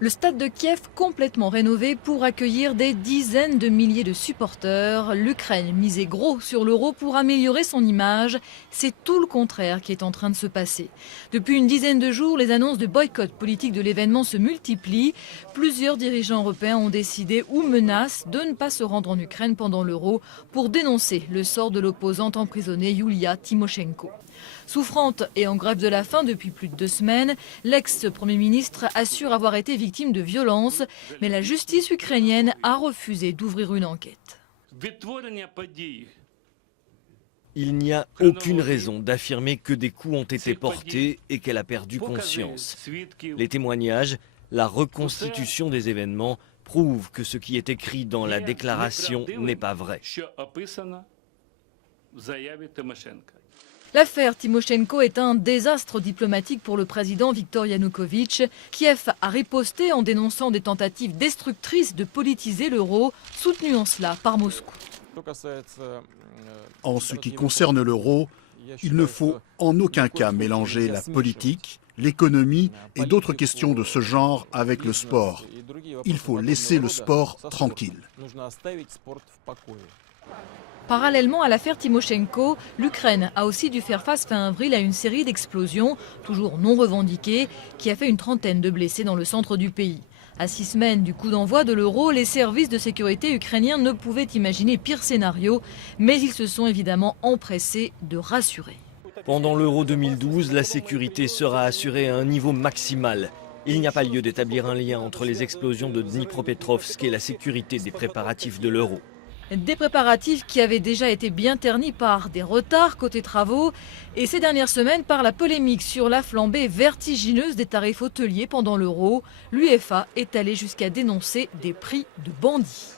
Le stade de Kiev complètement rénové pour accueillir des dizaines de milliers de supporters. L'Ukraine misait gros sur l'euro pour améliorer son image. C'est tout le contraire qui est en train de se passer. Depuis une dizaine de jours, les annonces de boycott politique de l'événement se multiplient. Plusieurs dirigeants européens ont décidé ou menacent de ne pas se rendre en Ukraine pendant l'euro pour dénoncer le sort de l'opposante emprisonnée Yulia Tymoshenko. Souffrante et en grève de la faim depuis plus de 2 semaines, l'ex-premier ministre assure avoir été victime de violences, mais la justice ukrainienne a refusé d'ouvrir une enquête. Il n'y a aucune raison d'affirmer que des coups ont été portés et qu'elle a perdu conscience. Les témoignages, la reconstitution des événements prouvent que ce qui est écrit dans la déclaration n'est pas vrai. L'affaire Tymoshenko est un désastre diplomatique pour le président Viktor Yanukovych. Kiev a riposté en dénonçant des tentatives destructrices de politiser l'euro, soutenues en cela par Moscou. En ce qui concerne l'euro, il ne faut en aucun cas mélanger la politique, l'économie et d'autres questions de ce genre avec le sport. Il faut laisser le sport tranquille. Parallèlement à l'affaire Tymoshenko, l'Ukraine a aussi dû faire face fin avril à une série d'explosions, toujours non revendiquées, qui a fait une trentaine de blessés dans le centre du pays. À 6 semaines du coup d'envoi de l'euro, les services de sécurité ukrainiens ne pouvaient imaginer pire scénario, mais ils se sont évidemment empressés de rassurer. Pendant l'Euro 2012, la sécurité sera assurée à un niveau maximal. Il n'y a pas lieu d'établir un lien entre les explosions de Dnipropetrovsk et la sécurité des préparatifs de l'euro. Des préparatifs qui avaient déjà été bien ternis par des retards côté travaux et ces dernières semaines par la polémique sur la flambée vertigineuse des tarifs hôteliers pendant l'euro. L'UEFA est allée jusqu'à dénoncer des prix de bandits.